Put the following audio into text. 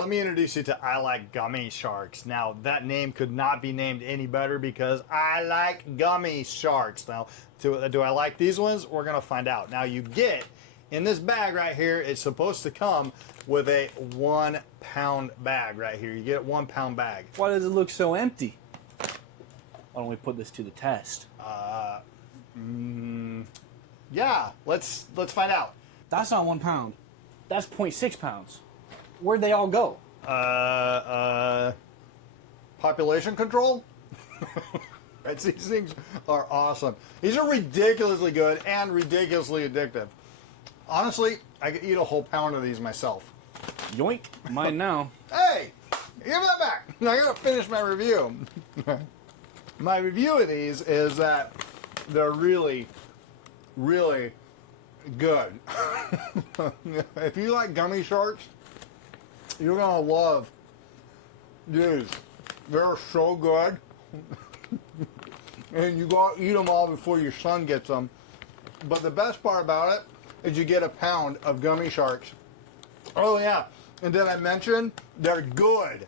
Let me introduce you to ILIKE Gummy Sharks. Now, that name could not be named any better because I like Gummy Sharks. Now, do I like these ones? We're going to find out. Now, you get, in this bag right here, it's supposed to come with a 1 pound bag right here. You get a 1 pound bag. Why does it look so empty? Why don't we put this to the test? Yeah, let's find out. That's not 1 pound. That's 0.6 pounds. Where'd they all go? Population control? Right, these things are awesome. These are ridiculously good and ridiculously addictive. Honestly, I could eat a whole pound of these myself. Yoink. Mine now. Hey, give that back. Now I gotta finish my review. My review of these is that they're really, really good. If you like Gummy Sharks, you're gonna love these. They're so good. And you gotta eat them all before your son gets them. But the best part about it is you get a pound of Gummy Sharks. Oh yeah, and did I mention they're good?